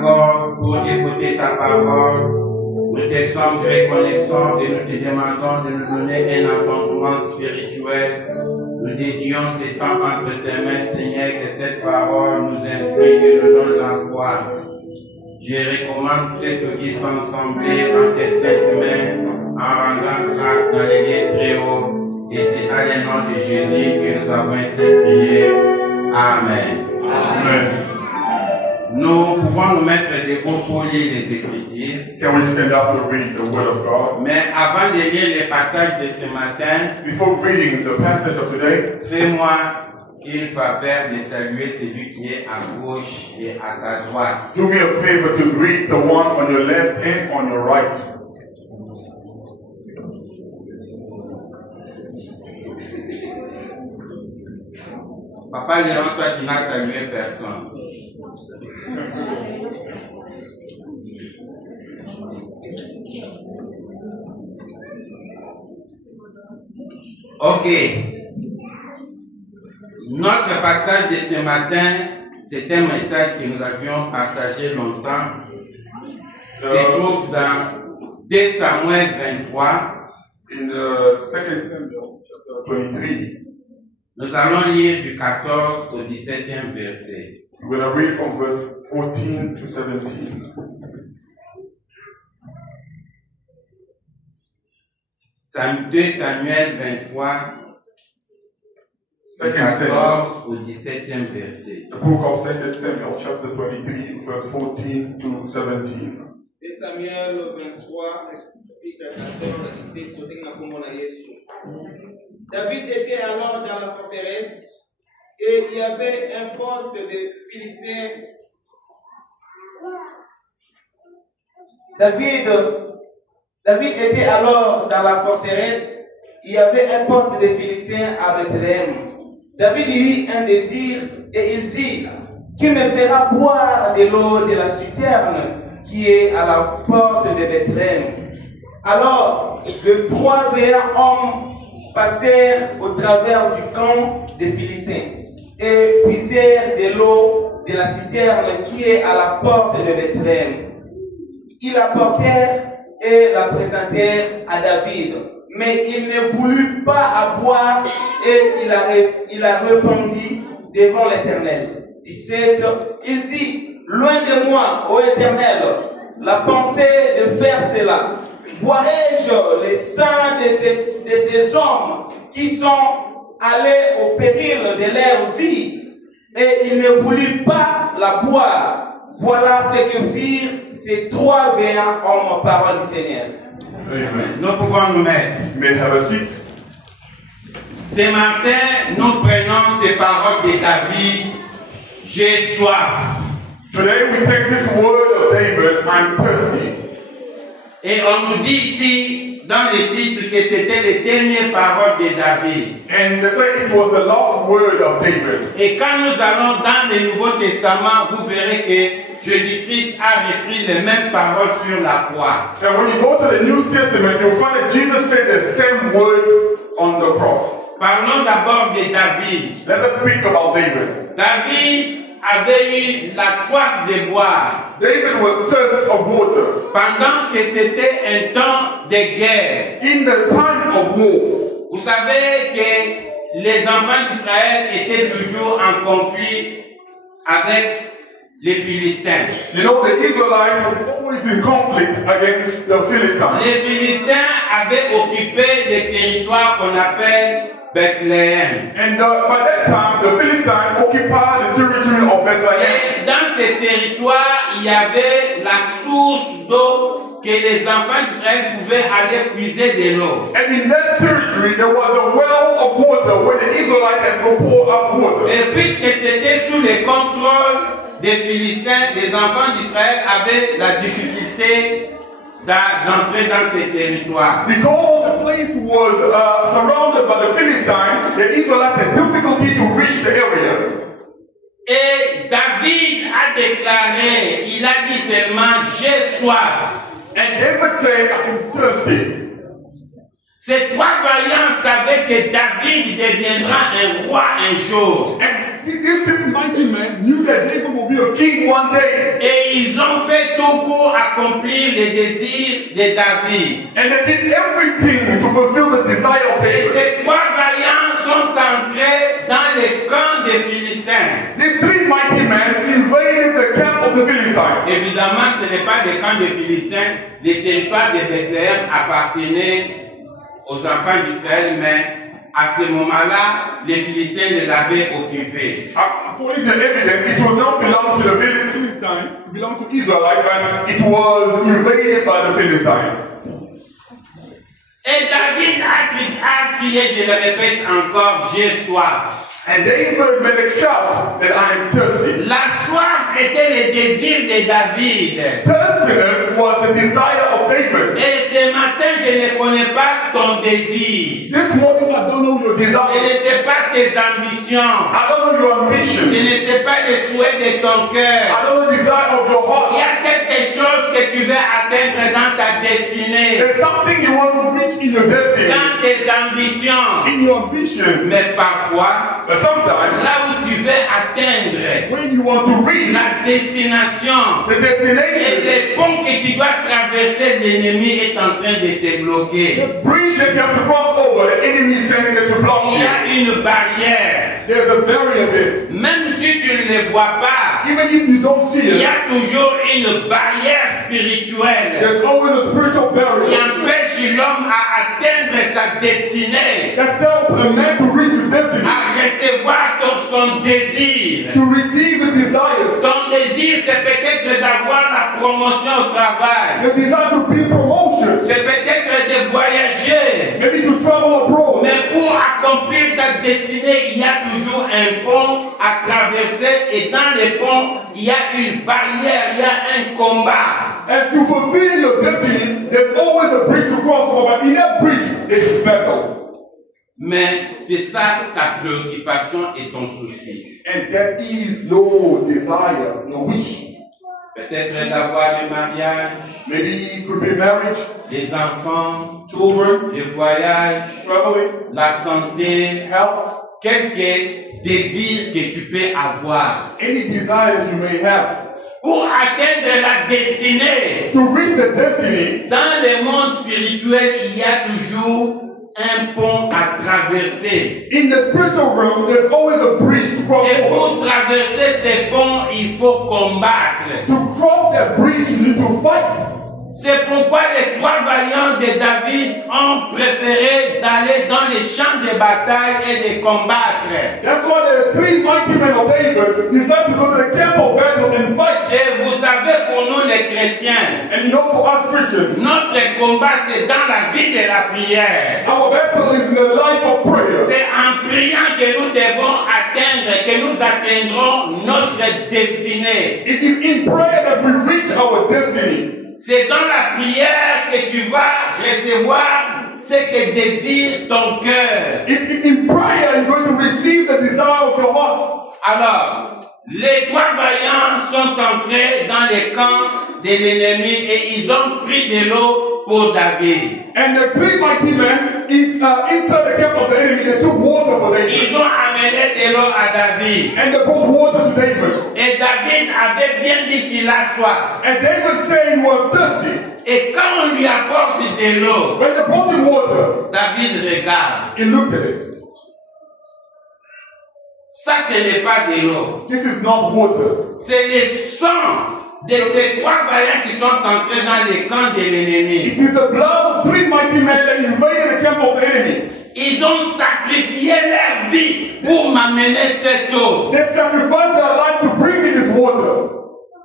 Pour écouter ta parole, nous te sommes reconnaissants et nous te demandons de nous donner un entendement spirituel. Nous dédions ces temps entre tes mains, Seigneur, que cette parole nous instruit et nous donne la foi. Je recommande cette audition assemblée en tes saintes mains, en rendant grâce dans les lieux très hauts. Et c'est dans le nom de Jésus que nous avons ainsi prié. Amen. Amen. Nous pouvons nous mettre debout pour lire les Écritures. Can we stand up to read the Word of God? Mais avant de lire les passages de ce matin, Before reading the passage of today, fais-moi une faveur de saluer celui qui est à gauche et à ta droite. do me a favor to greet the one on your left and on your right. Papa Léon, toi tu n'as salué personne. Ok. Notre passage de ce matin, c'est un message que nous avions partagé longtemps. Se trouve dans 2 Samuel 23. In the 2 Samuel chapter 23, Nous allons lire du 14 au 17e verset. we're going to read from verse 14 to 17. Psalm 2 Samuel 23, du 2 Samuel, 14 au 17e verset. the book of 2 Samuel chapter 23, verse 14 to 17. 2 Samuel 23, chapitre 14, 17, côté na kombo na Yesu. David était alors dans la forteresse et il y avait un poste de Philistins. David était alors dans la forteresse, il y avait un poste de Philistins à Bethléem. David eut un désir et il dit: qui me fera boire de l'eau de la citerne qui est à la porte de Bethléem? Alors, les 3 veillants hommes passèrent au travers du camp des Philistins et puisèrent de l'eau de la citerne qui est à la porte de Bethléem. Ils l'apportèrent et la présentèrent à David. Mais il ne voulut pas à boire et il a répondu devant l'Éternel. 17. Il dit: loin de moi, ô Éternel, la pensée de faire cela. Boirai-je le sang de ces hommes qui sont allés au péril de leur vie? Et il ne voulut pas la boire. Voilà ce que firent ces 3 veillants hommes, parole du Seigneur. Amen. Nous pouvons nous mettre. You may have a seat. Ce matin, nous prenons ces paroles de David. J'ai soif. Today we take this word of David, I'm thirsty. Et on nous dit ici, dans le titre, que c'était les dernières paroles de David. And they say it was the last word of David. Et quand nous allons dans le Nouveau Testament, vous verrez que Jésus-Christ a repris les mêmes paroles sur la croix. And when you go to the New Testament, you'll find that Jesus said the same word on the cross. Parlons d'abord de David. Let us speak about David. David avait eu la soif de boire. David was thirsty of water. Pendant que c'était un temps de guerre. In the time of war, Vous savez que les enfants d'Israël étaient toujours en conflit avec les Philistins. you know, the Israelites were always in conflict against the Philistines. Les Philistins avaient occupé les territoires qu'on appelle Bethléem. And by that time, the Philistines occupied the territory of Bethlehem. Et dans ces territoires, il y avait la source d'eau que les enfants d'Israël pouvaient aller puiser de l'eau. And in that territory, there was a well of water where the Israelites had go pour up water. Et puisque c'était sous le contrôle des Philistins, les enfants d'Israël avaient la difficulté d'entrer dans ces territoires. Because the place was surrounded by the Philistines, the Israelites had difficulty to reach the area. Et David a déclaré, il a dit seulement, j'ai soif. And David said, I'm thirsty. Ces trois vaillants savaient que David deviendra un roi un jour. And these three mighty men knew that David would be a king one day. Et ils ont fait tout pour accomplir les désirs de David. And they did everything to fulfill the desire of Et David. ces trois vaillants sont entrés dans le camp des Philistins. These three mighty men invaded the camp of the Philistines. Évidemment, ce n'est pas le camp des Philistins. Le territoire de Bethléem appartenait aux enfants d'Israël, mais à ce moment-là, les Philistins l'avaient occupé. According to evidence, it was not belong to the Philistines, it belonged to Israelites, but it was invaded by the Philistines. Et David a crié, je le répète encore, j'ai soif. And David made a shout that I am thirsty. La soif était le désir de David. Thirstiness was the desire of David. Et ce matin, je ne connais pas ton désir. This morning, I don't know your Je desire. ne sais pas tes ambitions. I don't know your ambition. Je ne sais pas les souhaits de ton I cœur. don't know the desire of your Il y heart. a quelque chose que tu veux atteindre dans ta destinée, There's something you want to reach in your destiny, dans tes ambitions. in your ambition. Mais parfois, But sometimes, là où tu veux atteindre when you want to reach la destination, the et destination, le pont que tu dois traverser, l'ennemi est en train de te bloquer. the bridge that you have to cross over, the enemy is standing there to block Il y you. a une barrière. There's a barrier there. Même si tu ne le vois pas, Even if you don't see il y it, a toujours une barrière spirituelle there's always a spiritual qui barrier empêche l'homme à atteindre sa destinée, that stops a man to reach his destiny, à recevoir son désir. to receive the desires. Ton désir, c'est peut-être d'avoir la promotion au travail. The desire to be promotion, C'est peut-être de voyager. maybe to travel abroad. Mais pour accomplir ta destinée, il y a toujours un pont à traverser. Et dans les ponts, il y a une barrière, il y a un combat. And to fulfill your destiny, there's always a bridge to cross over. But in that bridge, there's battles. Mais c'est ça ta préoccupation et ton souci. And that is your desire, your wish. Peut-être d'avoir le mariage, Maybe it could be marriage, les enfants, children, le voyage, traveling, la santé, health, quelques désirs que tu peux avoir. any desires you may have. Pour atteindre la destinée, To reach the destiny, dans le monde spirituel, il y a toujours un pont à traverser. in the spiritual realm, there's always a bridge to cross Et over. pour traverser ces ponts, il faut combattre. To cross that bridge, you need to fight. C'est pourquoi les trois vaillants de David ont préféré d'aller dans les champs de bataille et de combattre. That's why the three mighty men of David decided to go to the camp of battle and fight. Et vous savez, pour nous les chrétiens, And you know, for us Christians, notre combat c'est dans la vie de la prière. our battle is in the life of prayer. C'est en priant que nous devons atteindre, que nous atteindrons notre destinée. It is in prayer that we reach our destiny. C'est dans la prière que tu vas recevoir ce que désire ton cœur. In prayer, you're going to receive the desire of your heart. Alors, les trois vaillants sont entrés dans le camp de l'ennemi et ils ont pris de l'eau pour David. And the three mighty men entered the camp of the enemy. They took water for David. Ils ont amené de l'eau à David. And they brought water to David. Et David avait bien dit qu'il a soif. And David said he was thirsty. Et quand on lui apporte de l'eau, When they brought him water, David regarde. he looked at it. Ça, ce n'est pas de l'eau. This is not water. C'est le sang de ces trois vaillants qui sont entrés dans le camp de l'ennemi. It is the blood of three mighty men that invaded the camp of the enemy. Ils ont sacrifié leur vie pour m'amener cette eau. They sacrificed their life to bring me this water.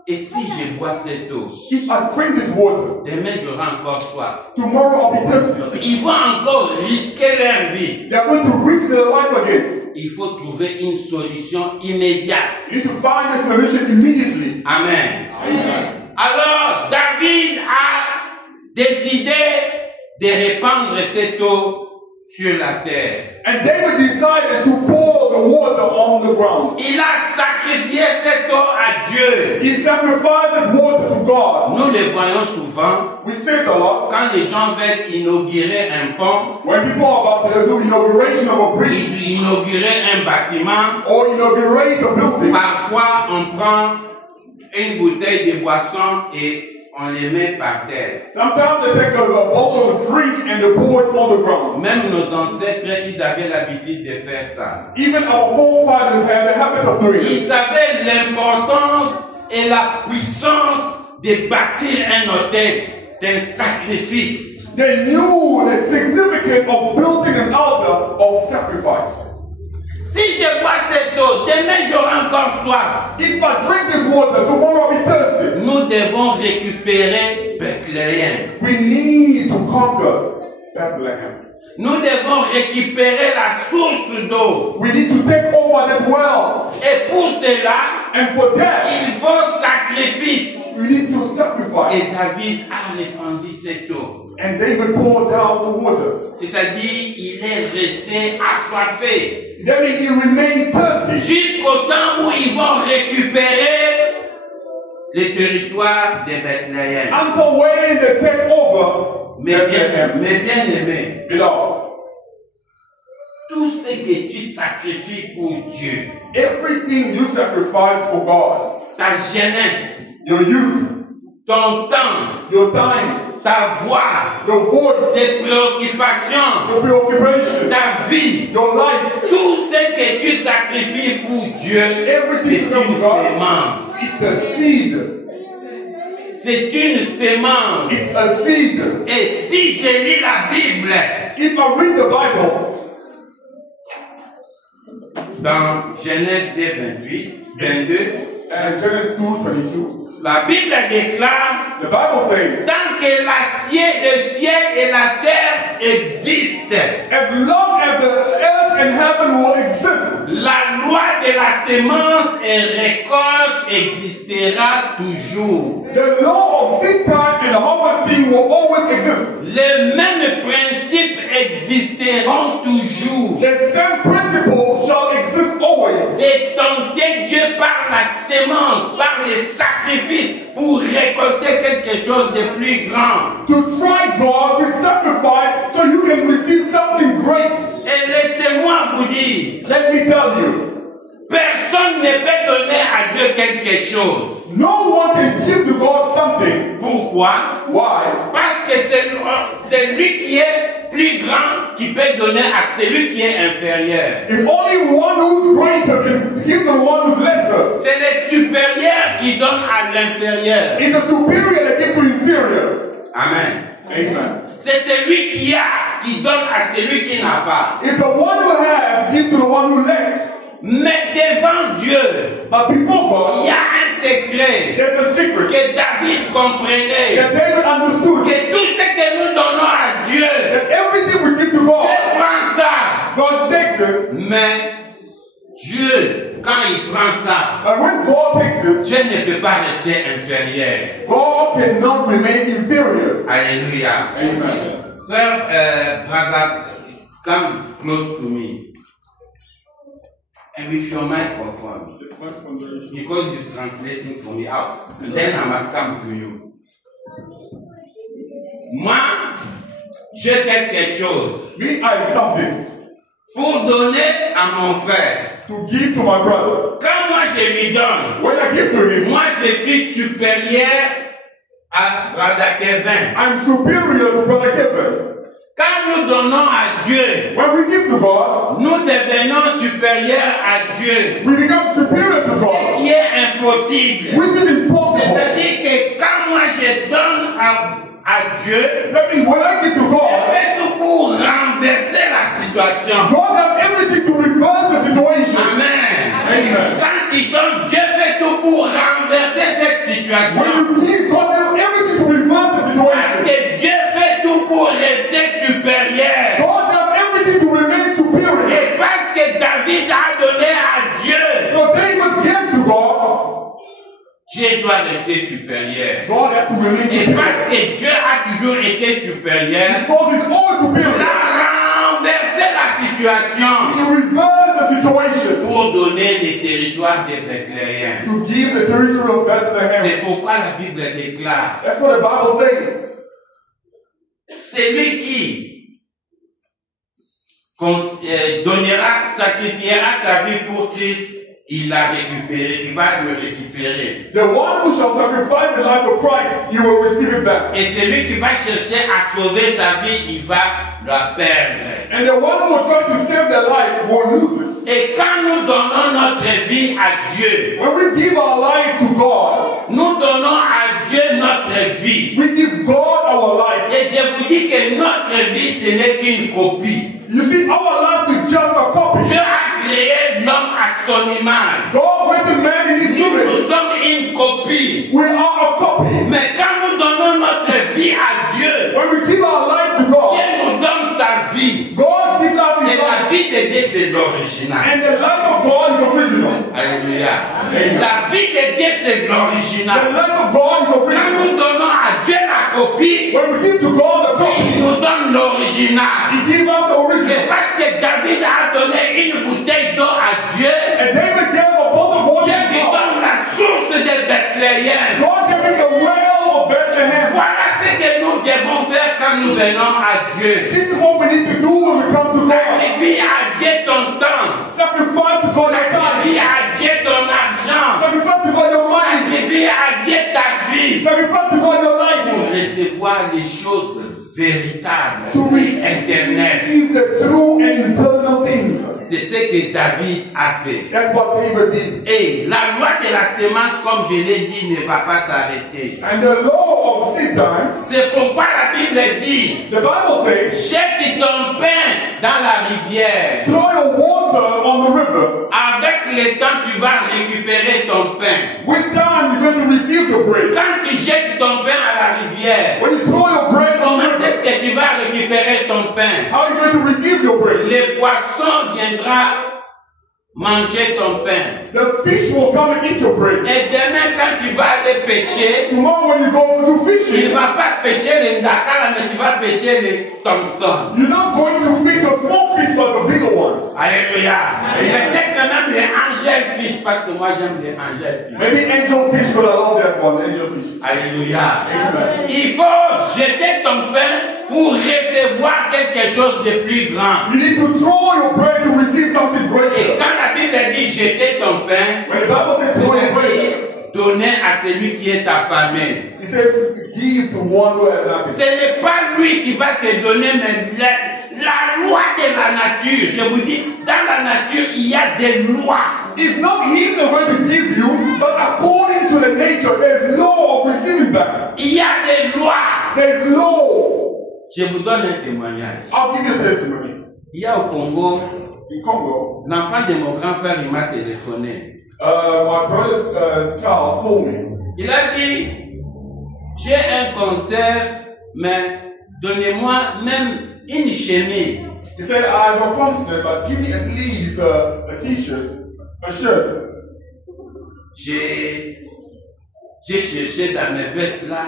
Et si je bois cette eau, If I drink this water, demain j'aurai encore soif. tomorrow I'll be thirsty. Ils vont encore risquer leur vie. They are going to risk their life again. Il faut trouver une solution immédiate. You need to find a solution immediately. Amen. Alors, David a décidé de répandre cette eau sur la terre. And David decided to pour the water on the ground. Il a sacrifié cette eau à Dieu. He sacrificed water to God. Nous le voyons souvent We see it a lot. quand les gens veulent inaugurer un pont, When people are about to do inauguration of a bridge inaugurer un bâtiment. or inaugurate a building, Parfois, on prend une bouteille de boisson et on les met par terre. sometimes they take a bottle of drink and they pour it on the ground. Même nos ancêtres, ils avaient l'habitude de faire ça. Even our forefathers had the habit of doing it. Ils savaient l'importance et la puissance de bâtir un autel d'un sacrifice. They knew the significance of building an altar of sacrifice. Si je bois cette eau, demain j'aurai encore soif. If I drink this water, tomorrow I'll be thirsty. Nous devons récupérer Bethléem. We need to conquer Bethlehem. Nous devons récupérer la source d'eau. We need to take over that well. Et pour cela, And for that, il faut sacrifice. we need to sacrifice. Et David a répandu cette eau. And David poured down the water. C'est-à-dire, il est resté assoiffé. That means he remained thirsty Jusqu'au temps où ils vont récupérer le territoire de Bethléem. until when they take over Bethlehem. Mais bien aimé, Beloved, tout ce que tu sacrifies pour Dieu, everything you sacrifice for God, ta jeunesse, your youth, ton temps, your time, ta voix, your voice, tes préoccupations, your preoccupation, ta vie, your life, tout ce que tu sacrifies pour Dieu, c'est everything une from God, sémence. it's a seed. C'est une sémence. It's a seed. Et si je lis la Bible, If I read the Bible, dans Genèse 2, 22, and Genesis 2:22, la Bible déclare, the Bible says, tant que le ciel et la terre existent, as long as the earth and heaven will exist, la loi de la sémence et récolte existera toujours. the law of seed time and harvesting will always exist. Les mêmes principes existeront toujours. The same principle shall exist always. Et tenter Dieu par la sémence, par les sacrifices, pour récolter quelque chose de plus grand. To try God with sacrifice so you can receive something great. Et laissez-moi vous dire, Let me tell you, personne ne peut donner à Dieu quelque chose. no one can give to God something. Pourquoi? Why? Parce que c'est lui qui est plus grand qui peut donner à celui qui est inférieur. If only one who's greater can give to the one who's lesser. C'est le supérieur qui donne à l'inférieur. It's the superior that gives to inferior. Amen. Amen. C'est celui qui a qui donne à celui qui n'a pas. It's the one who has gives to the one who lacks. Mais devant Dieu, But before il y God, a un secret there's a secret que David comprenait. that David understood. Que tout ce que nous donnons à Dieu, That everything we give to Dieu God, prend ça. God takes it. Mais Dieu, quand il prend ça, And when God takes it, Dieu ne peut pas rester inférieur. God cannot remain inferior. Alléluia. Amen. Frère Brother, come close to me. And with your microphone, because you're translating for me out, and then I must come to you. Moi, j'ai quelque chose Me, I have something pour donner à mon frère. to give to my brother. Quand moi je lui donne, When I give to him, moi je suis supérieur à Brother Kevin. I'm superior to Brother Kevin. Quand nous donnons à Dieu, When we give to God, nous devenons supérieurs à Dieu. we become superior to Ce God, qui est impossible. which is impossible. C'est-à-dire que quand moi je donne à Dieu, That means when I give to je God, fais tout pour renverser la situation. God has everything to reverse the situation. Amen. Amen. Quand il donne, Dieu fait tout pour renverser cette situation. When you give, God has everything to reverse the Parce situation. que Dieu fait tout pour rester supérieur. God has everything to remain superior. Et parce que David a donné à Dieu, So David gives to God, Dieu doit rester supérieur. God has to remain Et superior. parce que Dieu a toujours été supérieur, Because he's always il superior. a renversé la situation. He reversed the situation. Pour donner les territoires des Bethléem. To give the territory of Bethlehem. C'est pourquoi la Bible déclare. That's what the Bible says. Celui qui sacrifiera sa vie pour Christ, il l'a récupéré, il va le récupérer. The one who shall sacrifice the life of Christ, you will receive it back. Et celui qui va chercher à sauver sa vie, il va la perdre. And the one who will try to save their life will lose it. Et quand nous donnons notre vie à Dieu, When we give our life to God, nous donnons à Dieu notre vie. we give God our life. Et je vous dis que notre vie, ce n'est qu'une copie. You see, our life is just a copy. Dieu a créé l'homme à son image. God created man in his Nous image. sommes une copie. We are a copy. Mais quand nous donnons notre vie à Dieu, When we give our life to God, Dieu nous donne sa vie. God gives us Et his la life. vie de Dieu, c'est l'original. And the life of God is original. Alléluia. La vie de Dieu, c'est The l'original. life of God is Quand original. nous donnons à Dieu la copie, When we give to God the il copy, nous donne l'original. He gives us the C'est original. parce que David a donné une bouteille d'eau à Dieu. And David gave a bottle of water Dieu to lui God. donne la source de Bethléem. God gave him the well of Bethlehem. Voilà ce que nous devons faire quand nous venons à Dieu. This is what we need to do when we come to God. Sacrifie à Dieu ton temps. Sacrifice to God your time. Sacrifie à Dieu ton argent. Sacrifice to God your money. Sacrifie à Dieu ta vie. Sacrifice to God your life. Pour recevoir les choses véritables, To éternelles. receive the true and eternal things. C'est ce que David a fait. That's what David did. Et la loi de la semence, comme je l'ai dit, ne va pas s'arrêter. And the law of seed time, C'est pourquoi la Bible dit, the Bible says, jette ton pain dans la rivière. throw your water on the river. Avec le temps, tu vas récupérer ton pain. With time, you're going to receive the bread. Quand tu jettes ton pain à la rivière, When you throw your bread on comment the river, est-ce que tu vas récupérer ton pain? how are you going to receive your bread? Les poissons viendront manger ton pain. The fish will come and eat your bread. Et demain, quand tu vas aller pêcher, Tomorrow when you go to do tu ne fishing, vas pas pêcher les Dakar, mais tu vas pêcher les Thompson. you're not going to fish the small fish but the bigger ones. Alléluia. Peut-être que même les angel fish, parce que moi j'aime les angel fish. Maybe angel fish, but I love that one, angel fish. Alléluia. Amen. Il faut jeter ton pain pour recevoir quelque chose de plus grand. You need to throw your bread to receive something Et greater. quand la Bible dit jeter ton pain, When the Bible says throw your bread, c'est-à-dire donner à celui qui est affamé. it said give to one who has nothing. Ce n'est pas lui qui va te donner, mais la loi de la nature. Je vous dis, dans la nature, il y a des lois. It's not him that's going to give you, but according to the nature, there's law of receiving back. Il y a des lois. There's law. Je vous donne un témoignage. I'll give you a testimony. Il y a au Congo, In Congo, l'enfant de mon grand frère, il m'a téléphoné. my brother's child told me, Il a dit, j'ai un concert, mais donnez-moi même une chemise. he said, I have a concert, but give me at least a t-shirt, a shirt. J'ai cherché dans mes vestes là,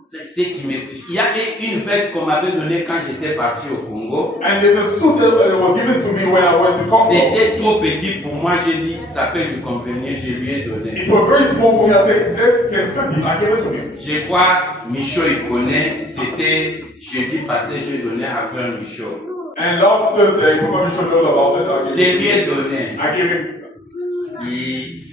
c'est ce qui me... Il y avait une veste qu'on m'avait donnée quand j'étais parti au Congo. And there's a suit that was given to me when I went to Congo. C'était trop petit pour moi, j'ai dit, ça peut lui convenir, je lui ai donné. It was very small for me. I said, that can fit him. I gave it to him. Je crois, Michaud il connaît, c'était jeudi passé, j'ai donné à frère Michaud. And last Thursday, probably should know about it. Je lui ai donné. I gave him.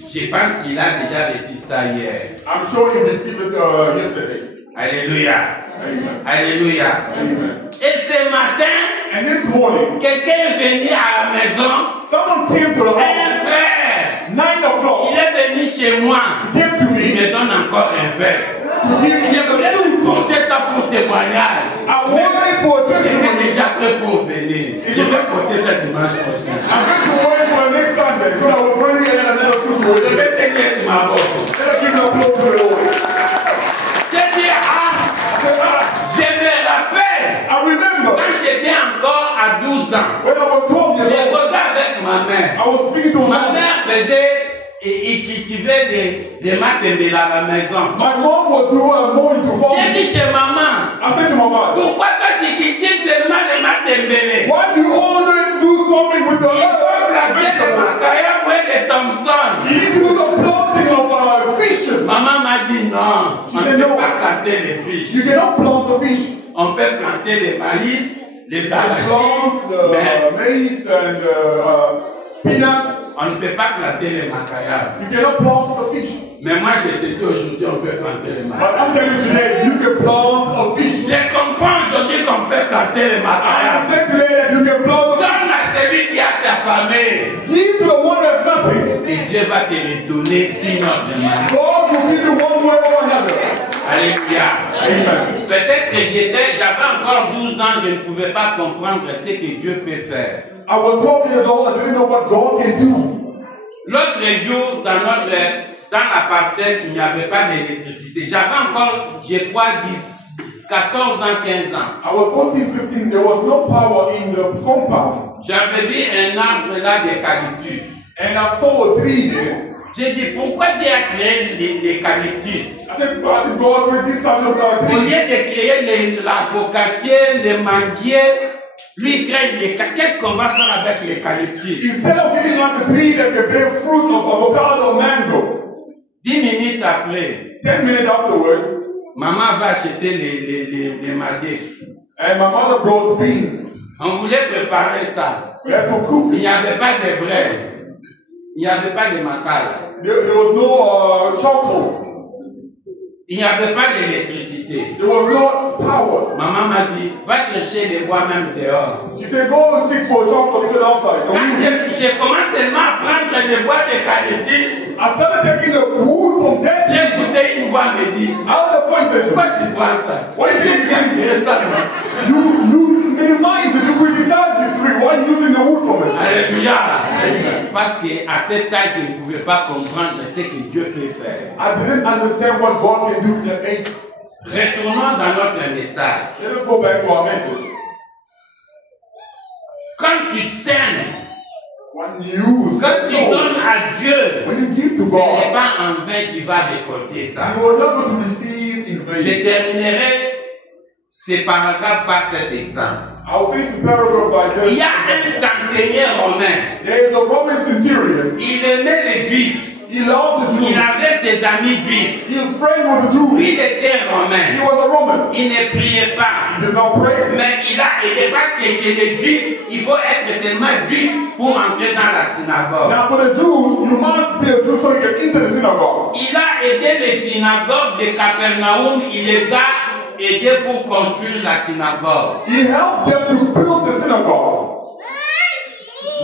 Je pense qu'il a déjà reçu ça hier. I'm sure he received it yesterday. Alléluia. Amen. Alléluia. Amen. Et ce matin, And this morning, quelqu'un est venu à la maison. someone came to the Un house. frère. 9 o'clock. Il est venu chez moi. He came to Il me. me donne encore un verre. To give Je voulais vous porter ça pour témoignage. I wanted for a J'étais testimony. déjà prêt pour venir. Je vais porter ça dimanche prochain. I'm going to wait for the next Sunday because I was bringing in another Je suit. vais tenir sur ma porte. Let us give an applause to the Lord. J'ai dit, I said, je me rappelle. I remember Quand j'étais encore à 12 ans, when I was 12 years j'ai old, causé avec ma mère. I was speaking to Ma my mère faisait et il cultivait des matembele à la maison. My mom was doing a morning to J'ai farm. dit chez maman, I said to my mother, pourquoi toi tu cultives seulement des matembele? why do you always do something with the Il faut earth? planter les macayas ou les Thompson. You need to do the planting of fishes. Maman m'a dit non, on ne peut pas planter les You fiches. cannot plant a fish. On peut planter les maïs, les You can arachides, plant mais maize and peanut. on ne peut pas planter les macayas. You cannot plant a fish. Mais moi, je te dis aujourd'hui, on peut planter les But macayas. I'm telling you today, you can plant a fish. Je comprends aujourd'hui qu'on peut planter les I macayas. understand today that you can plant a fish. Donne à celui qui a ta famille. Give to the one that has nothing. Et Dieu va te les donner d'une autre manière. God will give you one way or another. Alléluia. Amen. Peut-être que j'avais encore 12 ans, je ne pouvais pas comprendre ce que Dieu peut faire. I was 12 years old. I didn't know what God can do. L'autre jour, dans la parcelle, il n'y avait pas d'électricité. J'avais encore, je crois, 14 ans, 15 ans. I was 14, 15. There was no power in the compound. J'avais vu un arbre là d'eucalyptus. And I saw a tree there. J'ai dit, pourquoi Dieu a créé l'eucalyptus? I said, why did God create this such a Au tree? lieu de créer l'avocatier, le manguier, lui il crée l'eucalyptus. Qu'est-ce qu'on va faire avec l'eucalyptus? Instead of giving us a tree that can bear fruit of avocado or mango, 10 minutes après, 10 minutes afterward, maman va acheter les madèches. and my mother brought beans. On voulait préparer ça. We had to cook Il it. n'y avait pas de braise. Il n'y avait pas de macal. There was no charcoal. Il n'y avait pas d'électricité. There was no power. Maman m'a dit, va chercher les bois même dehors. She said, go and seek for charcoal even outside. Quand j'ai commencé seulement à prendre les bois d'eucalyptus, I started taking the wood from that j'ai tree. écouté une voix me dire, Out of the voice, pourquoi tu prends ça? Why C'est did you bien do ça. you minimize it, you criticize this tree. Why are you using the wood from it? Alléluia. Amen. Parce qu'à cet âge, je ne pouvais pas comprendre ce que Dieu peut faire. I didn't understand what God can do in that age. Retournons dans notre message. Let us go back to our message. Quand tu sèmes, When you quand tu sow, donnes à Dieu, when you give to ce n'est God, pas en vain tu vas récolter ça. you are not going to receive in vain. Je terminerai ces paragraphes par cet exemple. I will finish the paragraph by Il this. y a un centenier romain. There is a Roman centurion. Il aimait les Juifs. He loved the Il Jews. avait ses amis Juifs. He was friends with the Jews. Lui, il était He romain. was a Roman. Il ne priait pas. He did not pray. Mais il a aidé parce que chez les Juifs, il faut être seulement Juif pour entrer dans la synagogue. Now for the Jews, you must be a Jew so you can enter the synagogue. Il a aidé les synagogues de Capernaum. Il les a aidés pour construire la synagogue. He helped them to build the synagogue.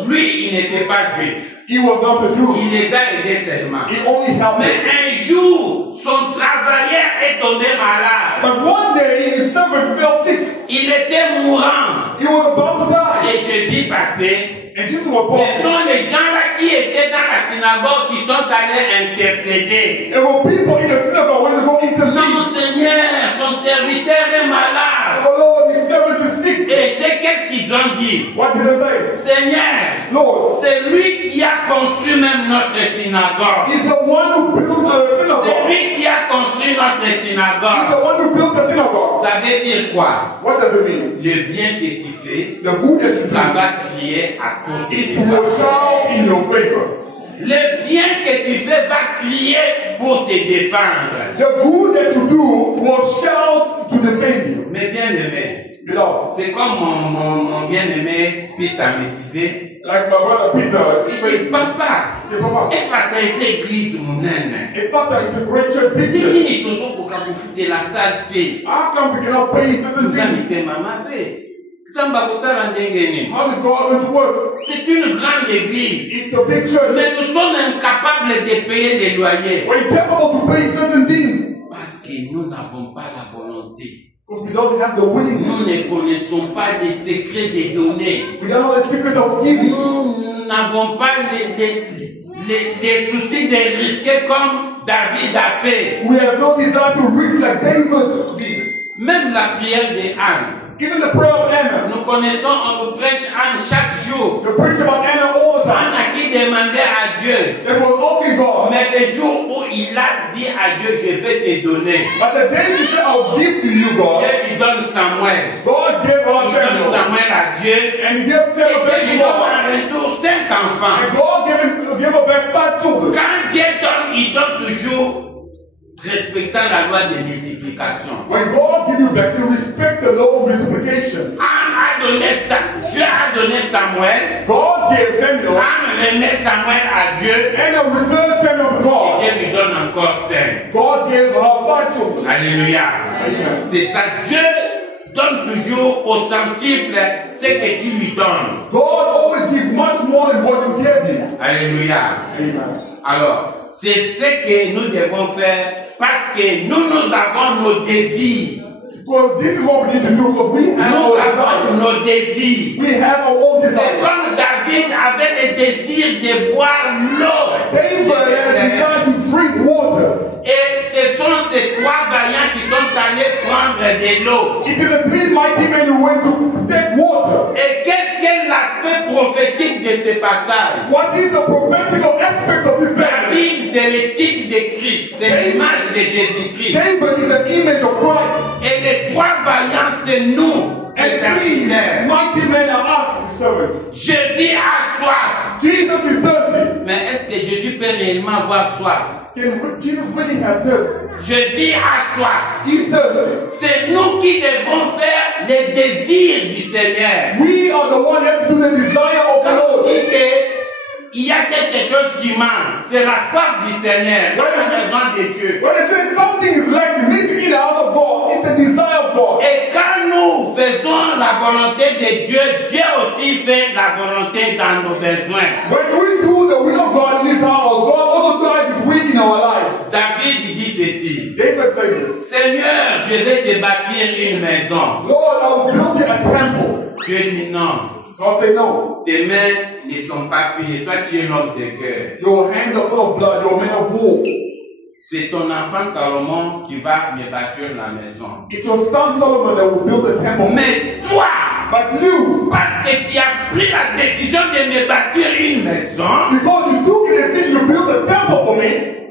Lui, il n'était pas juif. He was not a Jew. Il les a aidés seulement. He only helped Mais them. un jour, son travailleur est tombé malade. But one day his servant fell sick. Il était mourant. He was about to die. Et Jésus passait. And Jesus was Ce passing. sont les gens là qui étaient dans la synagogue qui sont allés intercéder. There were people in the synagogue when they go intercede. Son Seigneur, son serviteur est malade. Oh Lord, his servant is sick. Et c'est qu'est-ce qu'ils ont dit? What did they say? Seigneur, Lord, c'est lui qui a construit même notre synagogue. he's the one who built the C'est synagogue. lui qui a construit notre He's synagogue. the one who built the synagogue. Ça veut dire quoi? What does it mean? Le bien que tu fais, The good that you ça do, va crier à côté it de will toi. shout in your favor. Le bien que tu fais va crier pour te défendre. The good that you do will shout to defend you. Mais bien aimé, Beloved, c'est comme mon bien-aimé Peter me disait. like my brother Peter, Il dit, papa, say, Papa, est fatalisé église monene. in fact, that it's a great church Ni picture. nini tozokoka kofute la saleté. How come we cannot pay certain Nous things? avons mama pe. Samba kosala ndenge nini. How is God going to work? C'est une grande église. It's a big church. Mais nous sommes incapables de payer les loyers. We're incapable to pay certain things Parce que nous n'avons pas la volonté. because we don't have the willingness. Nous ne connaissons pas les secrets des données. We don't know the secret of giving. Nous n'avons pas les soucis de risquer comme David a fait. We have no desire to risk like David did. Même la prière de Anne. Even the prayer of Anna. Nous connaissons, on nous prêche Anne chaque jour. The preach about Anna all the time. Anne a qui demandait à Dieu. They were asking God, God. Mais le jour où il a dit à Dieu, je vais te donner, But the day she said, I'll give to you, God, Dieu lui donne Samuel. God gave her Il donne Samuel. Samuel à Dieu. And he gave Et Samuel back Dieu lui to donne God. en retour 5 enfants. And God gave her back 5 children. Quand Dieu donne, il donne toujours respectant la loi de multiplication. When God gives you back, you respect the law of multiplication. Dieu a donné Samuel. God gave Samuel, Anne remet Samuel à Dieu. and a returned Samuel to God. Dieu lui donne encore 5. God gave her 5 children. Alléluia. Amen. C'est ça. Dieu donne toujours au centuple ce que tu lui donnes. God always gives much more than what you give him. Alléluia. Amen. Alors, c'est ce que nous devons faire parce que nous avons nos désirs. Well, this is what we need to do because we have Nous our avons desires. nos désirs. We have our own C'est desires. comme David avait le désir de boire l'eau. David had decided to drink water. Et ce sont ces 3 vaillants qui sont allés prendre de l'eau. It is the 3 mighty men who went to take water. Et qu'est-ce que l'aspect prophétique de ce passage? What is the prophetical aspect of this passage? David, c'est le type de Christ, c'est l'image de Jésus-Christ. David is the image of Christ. Et les 3 vaillants, c'est nous. And 3 mighty men are us, servants. Jésus a soif. Jesus is thirsty. Mais est-ce que Jésus peut réellement avoir soif? Can Jesus really have thirst? Jésus a soif. He's thirsty. C'est nous qui devons faire les désirs du Seigneur. We are the one that have to do the desire of the Lord. Il y a quelque chose qui manque. C'est la soif du Seigneur. Dans la maison de Dieu. When it says something is like missing in the house of God, it's the desire of God. Et quand nous faisons la volonté de Dieu, Dieu aussi fait la volonté dans nos besoins. When we do the will of God in this house, God also does His will in our lives. David dit ceci. David said this. Seigneur, je vais te bâtir une maison. Lord, I will build you a temple. Dieu dit non. God said no. Tes mains ne sont pas pillées. Toi, tu es l'homme de cœur. Your hands are full of blood. You're a man of war. C'est ton enfant Salomon qui va me bâtir la maison. It's your son Solomon that will build the temple. Mais toi, But you, parce que tu as pris la décision de me bâtir une maison, because you took a decision to build a temple for me,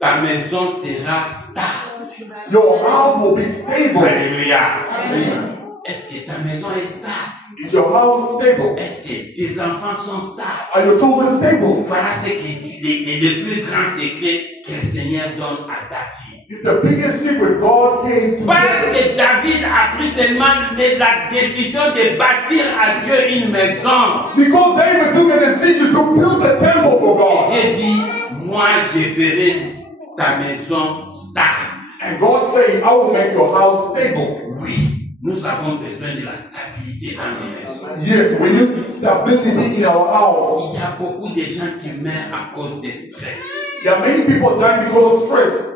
ta maison sera stable. your house will be stable. Alléluia. Amen. Est-ce que ta maison est stable? Is your house stable? Est-ce que tes enfants sont stables? Are your children stable? Voilà ce qui est le plus grand secret que le Seigneur donne à David. It's the biggest secret God gave to Parce David. que David a pris seulement la décision de bâtir à Dieu une maison. Because David took a decision to build a temple for God. Dieu dit, moi je ferai ta maison stable. And God said, I will make your house stable. Oui, nous avons besoin de la stabilité dans nos maisons. Yes, we need stability in our house. Il y a beaucoup de gens qui meurent à cause de stress. There are many people dying because of stress.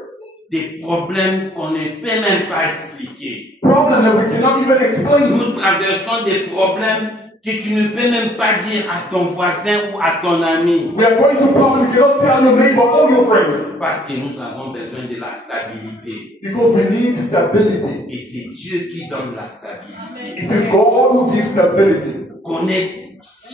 Des problèmes qu'on ne peut même pas expliquer. Problem that we cannot even explain. Nous traversons des problèmes que tu ne peux même pas dire à ton voisin ou à ton ami. We are going to problems you cannot tell your neighbor or your friends. Parce que nous avons besoin de la stabilité. Because we need stability. Et c'est Dieu qui donne la stabilité. It is God who gives stability.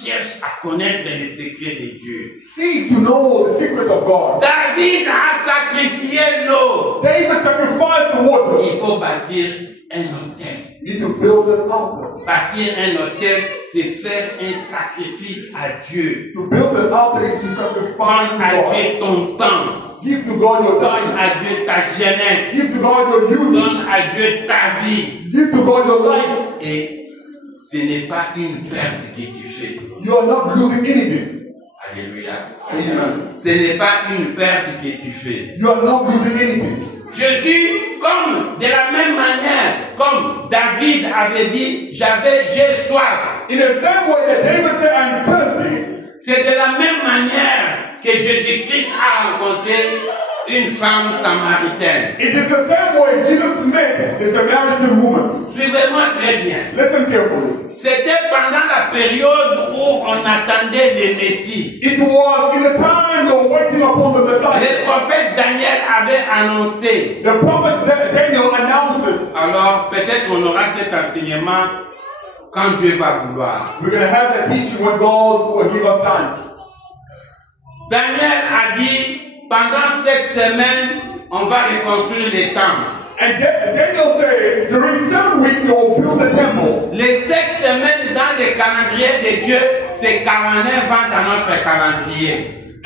Cherche à connaître les secrets de Dieu. Seek to know the secret of God. David a sacrifié l'eau. David sacrificed the water. Il faut bâtir un autel. You need to build an altar. Bâtir un autel, c'est faire un sacrifice à Dieu. To build an altar is to sacrifice Donne à to God. Dieu ton temps. Give to God your Donne time. à Dieu ta jeunesse. Give to God your youth. Donne à Dieu ta vie. Give to God your life. Et ce n'est pas une perte que tu fais. You are not losing anything. Alléluia. Amen. Ce n'est pas une perte que tu fais. You are not losing anything. Jésus, comme de la même manière, comme David avait dit, j'ai soif. In the same way that David said, I'm thirsty. C'est de la même manière que Jésus-Christ a rencontré une femme samaritaine. It is the same way Jesus met the Samaritan woman. Suivez-moi très bien. Listen carefully. C'était pendant la période où on attendait le Messie. It was in the time they were waiting upon the Messiah. Le prophète Daniel avait annoncé. The prophet Daniel announced it. Alors, peut-être qu'on aura cet enseignement quand Dieu va vouloir. We're going to have that teaching when God will give us time. Daniel a dit, pendant cette semaine, on va reconstruire les temples. And Daniel said, during 7 weeks, they will build the temple. Les 7 semaines dans le calendrier de Dieu, c'est 49 ans dans notre calendrier.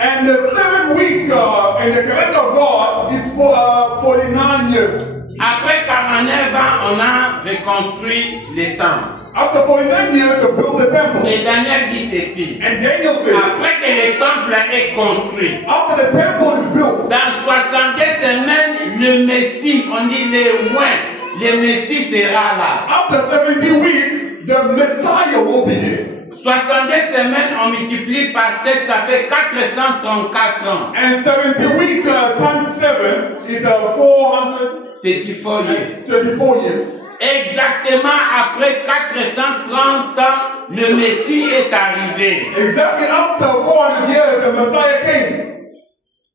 And the 7th week in the calendar of God is for 49 years. Après 49 ans, on a reconstruit les temples. After 49 years to build the temple. Et Daniel dit ceci. And Daniel said, après que le temple est construit, after the temple is built, dans 70 semaines, le Messie, on dit le loin, le Messie sera là. After 70 weeks, the Messiah will be there. 70 semaines, on multiplie par 7, ça fait 434 ans. And 70 weeks times 7 is 434 years. Exactement après 430 ans, le Messie est arrivé. Exactly after 400 years, the Messiah came.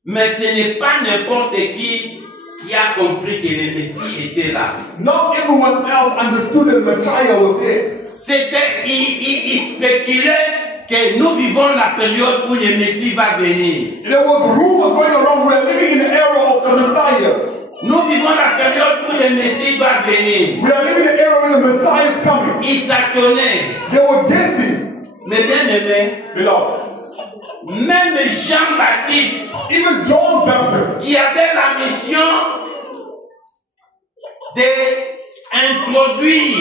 Mais ce n'est pas n'importe qui a compris que le Messie était là. Not everyone else understood that the Messiah was there. C'était, il spéculait que nous vivons la période où le Messie va venir. There was rumors going around. We are living in the era of the Messiah. Nous vivons la période où le Messie doit venir. We are living in the era when the Messiah is coming. Ils tâtonnaient. They were guessing. Mais bien aimé, Beloved, même Jean-Baptiste, even John Baptist, qui avait la mission d'introduire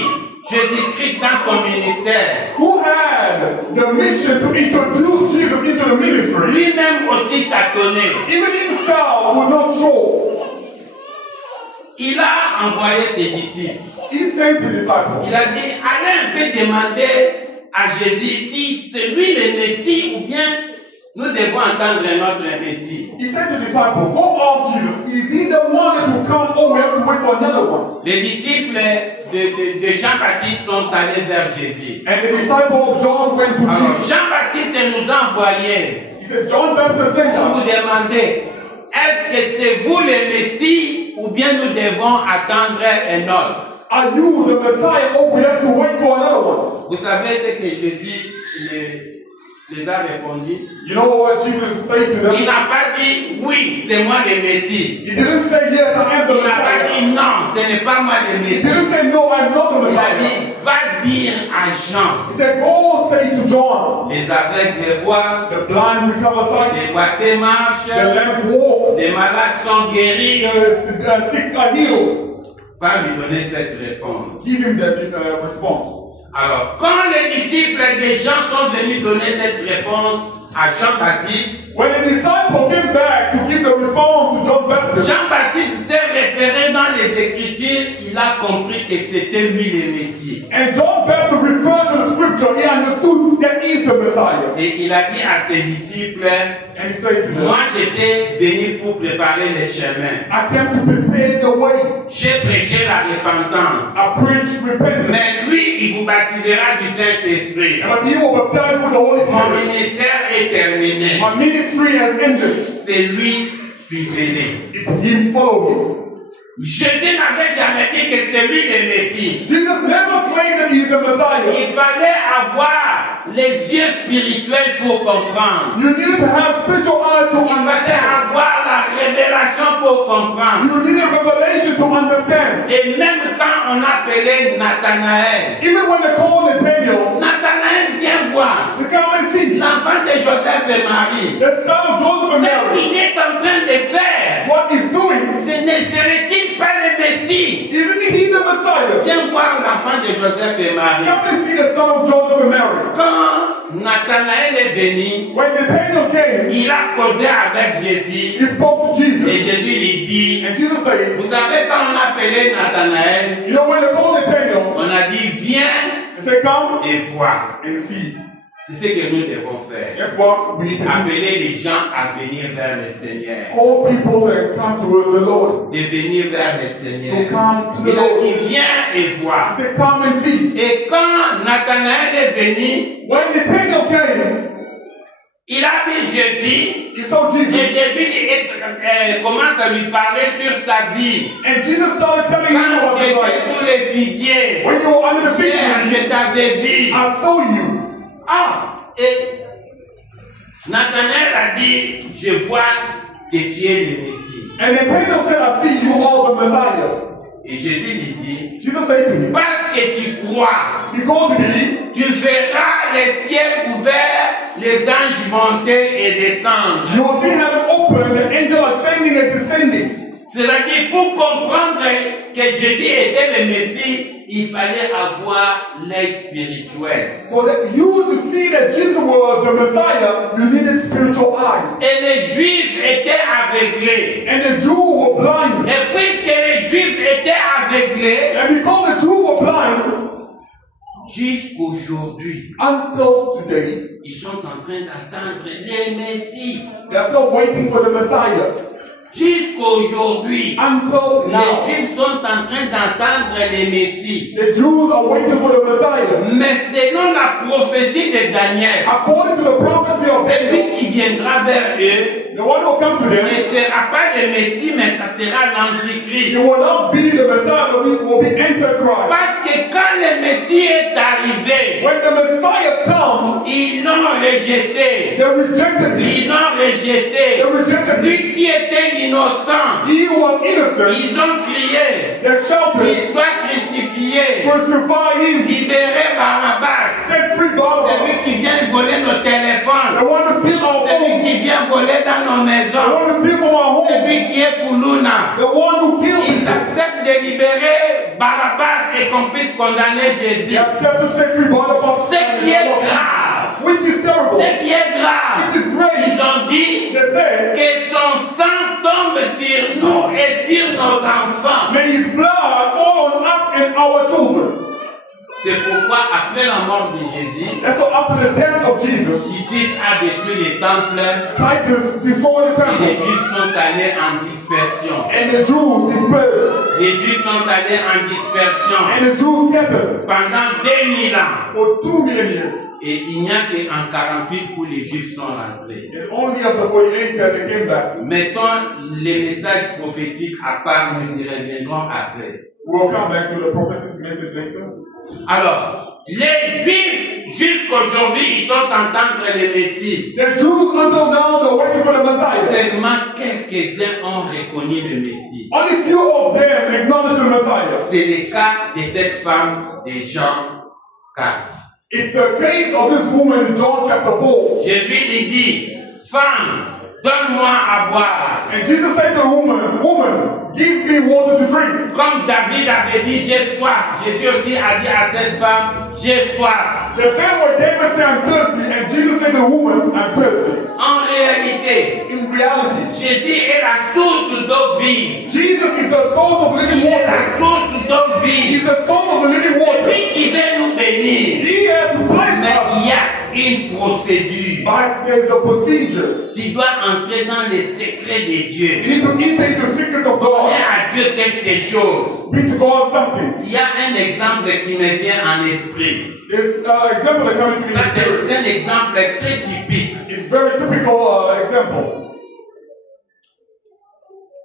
Jésus-Christ dans son ministère, who had the mission to introduce Jesus into the ministry, lui-même aussi tâtonnait. even himself was not sure. Il a envoyé ses disciples. He sent the disciples. Il a dit, allez un peu demander à Jésus si c'est lui le Messie ou bien nous devons entendre notre Messie. He said to the disciples, go ask Jesus, is he the one that will come or we have to wait for another one? Les disciples de Jean-Baptiste sont allés vers Jésus. And the disciple of John went to Alors, Jesus. Jean-Baptiste nous a envoyés He said, John Baptist said, pour vous demander, est-ce que c'est vous le Messie ou bien nous devons attendre un autre? are you the Messiah or we have to wait for another one? Vous savez ce que Jésus les a répondu? You know what Jesus said to Il them? n'a pas dit oui, c'est moi le Messie. He didn't say, yes, I am the Il n'a pas Messiah. dit non, ce n'est pas moi le He Messie. didn't say, no, I'm not the Il a Messiah. dit, va dire à Jean. He said, go say to John, Les aveugles voient, the blind recover sight, les boiteux marchent, the lamp walk, les malades sont guéris. the sick are healed. Va lui donner cette réponse. Give him the response. Alors, quand les disciples de Jean sont venus donner cette réponse à Jean-Baptiste, When the disciple came back to give the response to John Baptist, Jean-Baptiste s'est référé dans les Écritures, il a compris que c'était lui le Messie. and John Baptist referred to the scripture, he understood that he is the Messiah. Et il a dit à ses disciples, And he said to them, moi j'étais venu pour préparer le chemin. I came to prepare the way. J'ai prêché la repentance. I preached repentance. Mais lui, il vous baptisera du Saint-Esprit. But he will baptize with the Holy Mon Spirit. ministère est terminé. My ministry has ended. C'est lui, suivez-le. It's him, follow him. Jésus n'avait jamais dit que c'est lui le Messie. Jesus never claimed that he is the Messiah. Il fallait avoir les yeux spirituels pour comprendre. You need to have spiritual eyes to Il fallait understand. avoir la révélation pour comprendre. You need a revelation to understand. Et même quand on appelait Nathanaël, Even when they call Nathaniel, Nathanaël vient voir you come and see l'enfant de Joseph et Marie. the son of Joseph and Ce Mary. qu'il est en train de faire, What he's doing, ce ne serait-il pas le Messie? isn't he the Messiah? Viens voir l'enfant de Joseph et Marie. Come and see the son of Joseph and Mary. Quand Nathanaël est venu, When Nathaniel came, il a causé avec Jésus. he spoke to Et Jesus. Jésus lui dit, And Jesus said, vous savez quand on appelait Nathanaël, you know, when they called Nathaniel, on a dit viens they said, come et vois. and see. C'est ce que nous devons faire. That's what we need to do. Appeler les gens à venir vers le Seigneur. Call people that come towards the Lord. De venir vers le Seigneur. To come to the Il a Lord. dit viens et vois. He said, come and see. Et quand Nathanaël est venu, When Nathaniel came, il a vu Jésus. he saw Et Jesus. Jésus commence à lui parler sur sa vie. And Jesus started telling him Quand about his j'étais life. sous les figuiers, When you were under the fig tree, je t'avais dit. I saw you. Ah, et Nathanaël a dit, je vois que tu es le Messie. And Nathanael said, I see you are the Messiah. Et Jésus lui dit, Jesus said to him, parce que tu crois, because you believe, tu verras les ciels ouverts, les anges monter et descendre. you will see heaven open, the angel ascending and descending. C'est-à-dire, pour comprendre que Jésus était le Messie, il fallait avoir l'œil spirituel. So that you to see that Jesus was the Messiah, you needed spiritual eyes. Et les Juifs étaient aveuglés. And the Jews were blind. Et puisque les Juifs étaient aveuglés, And because the Jews were blind, jusqu'aujourd'hui, until today, ils sont en train d'attendre les Messies. they are still waiting for the Messiah. Jusqu'aujourd'hui, Until les now, Juifs sont en train d'attendre les Messies. the Jews are waiting for the Messiah. Mais selon la prophétie de Daniel, According to the prophecy of celui Daniel, qui viendra vers eux the one who will come to ne them, sera pas le Messie, mais ça sera it l'Antichrist. will not be the Messiah, but it will be Antichrist. Parce que quand le Messie est arrivé, When the Messiah comes, ils l'ont rejeté. they rejected him. Ils l'ont They rejeté. rejected him. Lui qui était innocent, He was innocent. ils ont crié They shouted, qu'il soit crucifié. crucify him. Libérez Barabbas. Set free Barabbas. Celui qui vient voler nos téléphones. They want to steal our Celui phone. qui vient voler dans nos They maisons. want to steal from our home. Celui qui est Koulouna. The one who killed Ils him. acceptent de libérer Barabbas et qu'on puisse condamner They Jésus. accepted set free Barabbas. Ce qui est grave, Which is terrible. ce qui est grave, Which is great. ils ont dit They said, que son sang tombe sur nous et sur nos enfants. may his blood fall on us and our children. C'est pourquoi après la mort de Jésus, And so after the death of Jesus, Titus a détruit les temples Titus destroyed the et les temple. Juifs sont allés en dispersion. And the Jews dispersed. Les Juifs sont allés en dispersion And the Jews scattered pendant 2000 ans. for 2 million years. Et il n'y a qu'en 48 où les Juifs sont rentrés. And only after 48 that they came back. Mettons les messages prophétiques à part, nous y reviendrons après. We'll come back to the prophetic message later. Alors, les Juifs, jusqu'aujourd'hui, ils sont en attendre le Messie. The Jews until now they're waiting for the Messiah. Seulement quelques-uns ont reconnu le Messie. Only few of them acknowledge the Messiah. C'est le cas de cette femme de Jean 4. It's the case of this woman in John chapter 4. Jésus lui dit, femme, donne-moi à boire. And Jesus said to the woman, give me water to drink. Comme David avait dit, j'ai soif. Jésus aussi a dit à cette femme, j'ai soif. The same way David said, I'm thirsty, and Jesus said to the woman, I'm thirsty. En réalité, In reality, Jésus est la source d'eau vive. Jesus is the source of living Il est water. la source d'eau He's vive. the source of the living C'est water. lui qui veut nous bénir. He has to bless Mais us. il y a une procédure. But there's a procedure. Tu dois entrer dans les secrets de Dieu. You need to enter the secret of Donner God. à Dieu quelque chose. Bring to God something. Il y a un exemple qui me vient en esprit. This example that coming to me. Ça, c'est un exemple très typique. It's very typical example.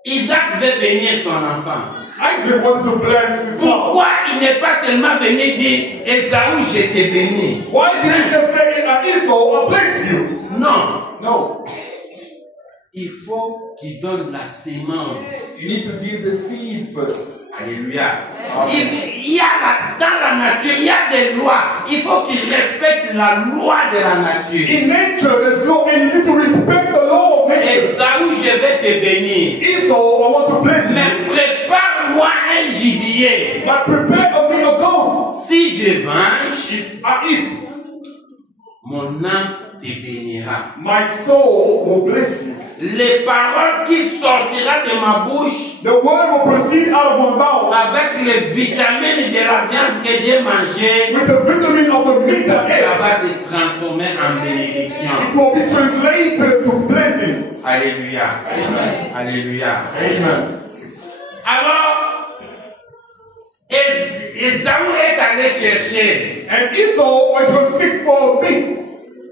Isaac veut bénir son enfant. Isaac wanted to bless his child. Pourquoi il n'est pas seulement venu dire Esaü, je t'ai béni? Why did he just say, Esau, I bless you? Non. No. Il faut qu'il donne la sémence. You need to give the seed first. Alléluia. Il y a dans la nature, il y a des lois. Il faut qu'il respecte la loi de la nature. In nature, there's law, and you need to respect the law of nature. Esaü, je vais te bénir. Esau, I want to bless you. Mais prépare-moi un gibier. But prepare a meal of goat. Si je mange, If I eat, mon âme te bénira. my soul will bless you. Les paroles qui sortiront de ma bouche The word will proceed out of my mouth avec les vitamines de la viande que j'ai mangée, with the vitamin of the meat that I ça ate. va se transformer en bénédiction. It will be translated to blessing. Alléluia. Amen. Alléluia. Amen. Alors, Esaü est allé chercher. And Esau went to seek for meat.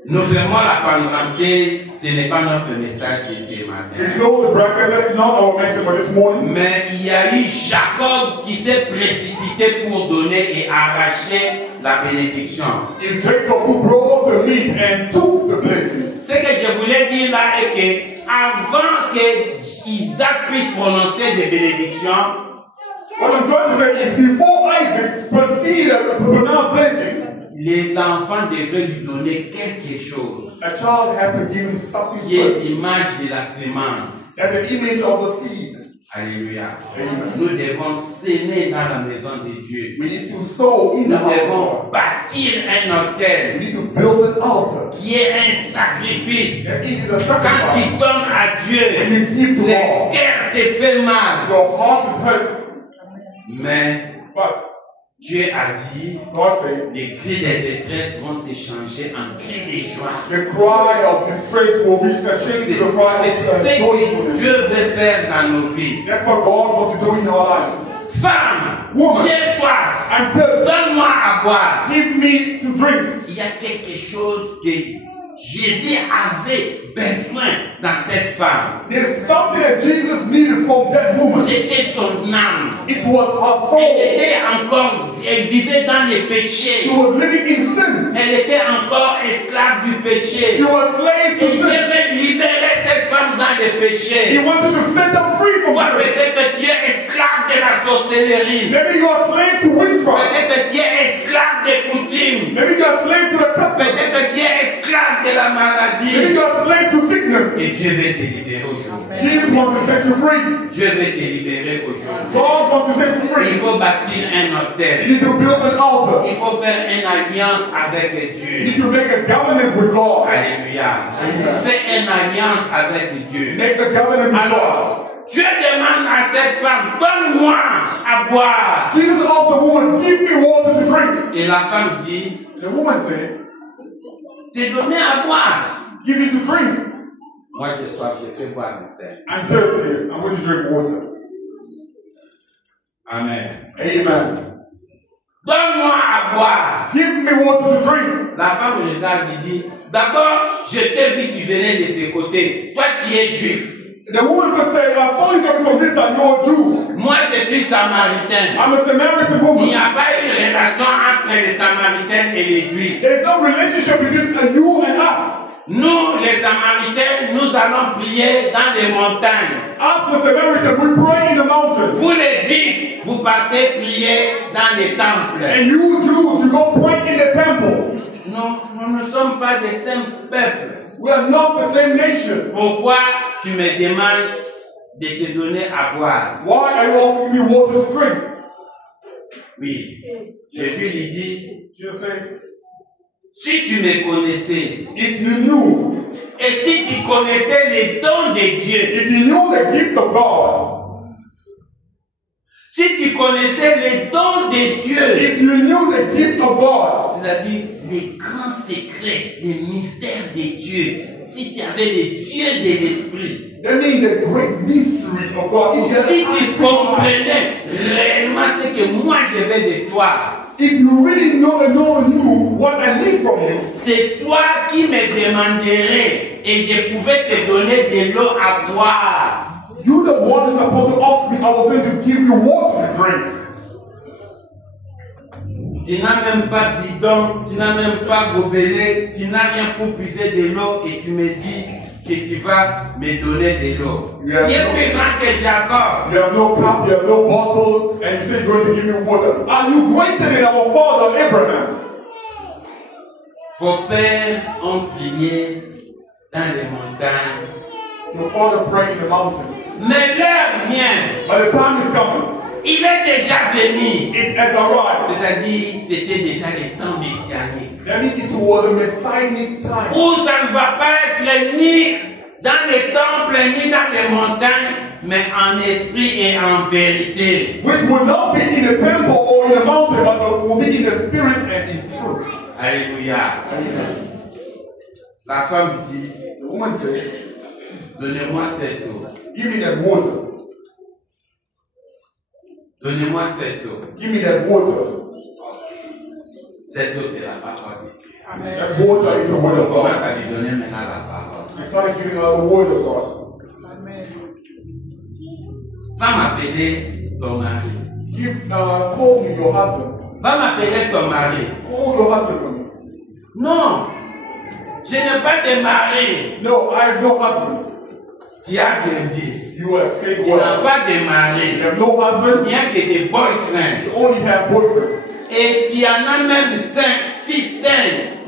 Nous fermons la parenthèse, ce n'est pas notre message ici We matin. close the bracket. That's not our message for this morning. Mais il y a eu Jacob qui s'est précipité pour donner et arracher la bénédiction. It's Jacob who brought the meat and took the blessing. Ce que je voulais dire là est que avant que Isaac puisse prononcer des bénédictions, what I'm trying to say is before Isaac proceeded to pronounce blessing, l'enfant devait lui donner quelque chose a child had to give him something qui est first. l'image de la sémence. As the image of the seed. Alléluia. Amen. Nous devons s'aimer dans la maison de Dieu. We need to sow in Nous the house. devons bâtir un We autel need to build an altar. qui est un sacrifice. That it is a Quand sacrifice. tu donnes à When Dieu, you give to le God, cœur te fait mal. your heart is hurt. Mais But Dieu a dit, God says, les cris de détresse vont s'échanger en cris de joie. the cry of distress will be changed to the cry C'est of ce que joyfulness. Dieu veut faire dans nos vies. That's what God wants to do in our lives. Femme, Woman, j'ai soif. I'm thirsty. Donne-moi à boire. Give me to drink. Il y a quelque chose que Jésus avait besoin dans cette femme. There's something that Jesus needed from that woman. C'était son âme. It was her Elle soul. était encore, elle vivait dans les péchés. She was living in sin. Elle était encore esclave du péché. She was slave to Et Dieu sin. veut libérer cette femme dans les He péchés. wanted to set her free from Toi, sin. peut-être que tu es esclave de la sorcellerie. Maybe you are slave to witchcraft. Peut-être que tu es esclave des coutumes. Maybe you are slave to the custom. Peut-être que tu es esclave de la Maybe maladie. you are slave to sickness. Et Dieu veut te libérer aujourd'hui. Jesus wants to set you free. Dieu veut te libérer aujourd'hui. God wants to set you Il free. faut bâtir un You hôtel. need to build an altar. Il faut faire une alliance avec You Dieu. need to make a covenant with God. Alléluia. Fais une alliance avec Dieu. Make a covenant with God. Alors, Dieu demande à cette femme, donne-moi à boire. Jesus asked the woman, give me water to drink. Et la femme dit, The woman said, t'es donné à boire. give me to drink. Moi, j'ai soif, je peux boire du thé. I'm thirsty. I'm going to drink water. Amen. Amen. Donne-moi à boire. Give me water to drink. La femme regarde et dit, d'abord, je t'ai vu, tu venais de ce côté. Toi, tu es juif. The woman could say, I saw you coming from this side, you're a Jew. Moi, je suis samaritain. I'm a Samaritan Il woman. n'y a pas une relation entre les samaritains et les juifs. There's no relationship between you and us. Nous, les samaritains, nous allons prier dans les montagnes. As the Samaritan, we pray in the mountains. Vous, les juifs, vous partez prier dans les temples. And you Jews, you go pray in the temple. Nous ne sommes pas des simples peuples. We are not the same nation. Pourquoi tu me demandes de te donner à boire? Why are you asking me water to drink? Oui. Jésus lui dit, Jesus said, si tu me connaissais, if you knew, et si tu connaissais les dons de Dieu, if you knew the gift of God, si tu connaissais les dons de Dieu, if you knew the gift of God, c'est-à-dire les grands secrets, les mystères de Dieu, si tu avais les yeux de l'esprit, that means the great mystery of God. si tu comprenais réellement ce que moi je veux de toi, If you really know and knew what I need from you, c'est toi qui me demanderais et je pouvais te donner de l'eau à boire. you the one who's supposed to ask me, I was going to give you water to drink. Tu n'as même pas bidon, tu n'as même pas gobelet, tu n'as rien pour puiser de l'eau et tu me dis que tu vas me donner de l'eau. Tu es plus grand que Jacob. You have no cup, you have no bottle, and you say you're going to give me water. Are you greater than our father Abraham? Vos pères ont prié dans les montagnes. Your father prayed in the mountain. Mais l'heure vient. By the time is coming, Il est déjà venu. it has arrived. C'est-à-dire, c'était déjà le temps messianique. That means it was a messianic time. Où ça ne va pas être ni dans les temples, ni dans les montagnes, mais en esprit et en vérité. Which will not be in the temple or in the mountain, but will be in the spirit and in truth. Alléluia. Amen. La femme dit, The woman said, donnez-moi cette eau. give me that water. Donnez-moi cette eau. Give me that water. Cette eau, c'est la parole de Dieu. Amen. That water is the word On of commence God. à lui donner maintenant la parole. I started giving her the word of God. Va m'appeler ton mari. Call me your husband. Va m'appeler ton mari. Call your husband for me. Non, je n'ai pas de mari. No, I have no husband. Tu as bien dit. You have said Tu n'as well. pas de mari. You have no husband. Bien que des boyfriends. You only have boyfriends. Et tu en as même 5, 6, 5.